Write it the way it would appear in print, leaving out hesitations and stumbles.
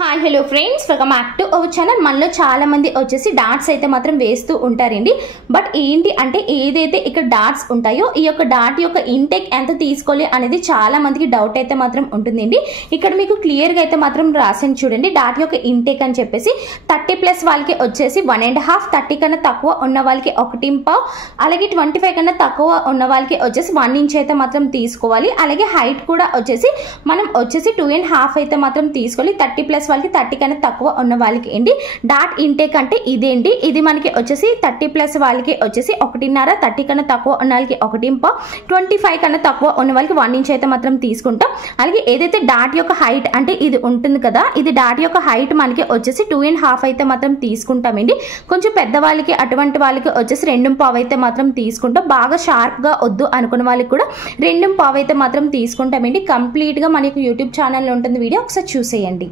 Hi hello friends, welcome back to our channel. మనలో చాలా మంది వచ్చేసి డాట్స్ అయితే మాత్రం వేస్తూ ఉంటారండి. బట్ ఏంటి అంటే ఏదైతే ఇక్కడ డాట్స్ ఉంటాయో ఈ యొక్క డాట్ యొక్క ఇంటేక్ ఎంత తీసుకోవాలి అనేది చాలా మందికి డౌట్ అయితే మాత్రం ఉంటుందండి. ఇక్కడ మీకు క్లియర్గా అయితే మాత్రం రాసింది చూడండి. డాట్ యొక్క ఇంటేక్ అని చెప్పేసి 30+ వాళ్ళకి వచ్చేసి 1.5, 30 కన్నా తక్కువ ఉన్న వాళ్ళకి 1.5, అలాగే 25 కన్నా తక్కువ ఉన్న వాళ్ళకి వచ్చేసి 1 ఇంచ్ అయితే మాత్రం తీసుకోవాలి. అలాగే హైట్ కూడా వచ్చేసి మనం వచ్చేసి 2.5 అయితే మాత్రం తీసుకోవాలి. 30+ వాళ్ళకి 30 కన్నా తక్కువ ఉన్న వాళ్ళకి ఏంటి డాట్ ఇంటేక్ అంటే ఇదేంటి. ఇది మనకి వచ్చేసి 30+ వాళ్ళకి వచ్చేసి 1.5, 30 కన్నా తక్కువ ఉన్న వాళ్ళకి 1.5, 25 కన్నా తక్కువ ఉన్న వాళ్ళకి 1 ఇంచ్ అయితే మాత్రం తీసుకుంటాం. అలాగే ఏదైతే డాట్ యొక్క హైట్ అంటే ఇది ఉంటుంది కదా, ఇది డాట్ యొక్క హైట్ మనకి వచ్చేసి 2.5 అయితే మాత్రం తీసుకుంటామండి. కొంచెం పెద్దవాళ్ళకి అటువంటి వాళ్ళకి వచ్చేసి 2.5 అయితే మాత్రం తీసుకుంటాం. బాగా షార్ప్గా వద్దు అనుకున్న వాళ్ళకి కూడా 2.5 అయితే మాత్రం తీసుకుంటామండి. కంప్లీట్గా మనకి యూట్యూబ్ ఛానల్లో ఉంటుంది వీడియో, ఒకసారి చూసేయండి.